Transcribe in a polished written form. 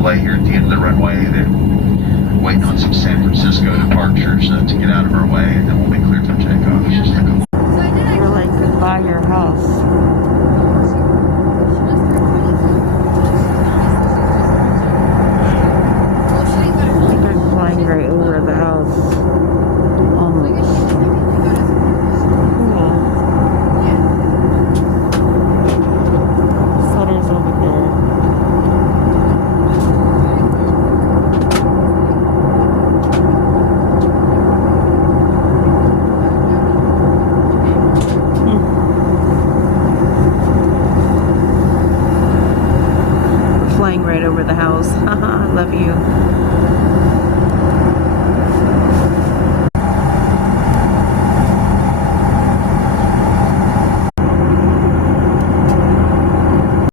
delay here at the end of the runway. They're waiting on some San Francisco departures to get out of our way, and then we'll be cleared for takeoff. It's just a couple. You're like, buy your house. They're flying right over the house. Almost. Cool. Sutter's over there. Flying right over the house. Haha, love you.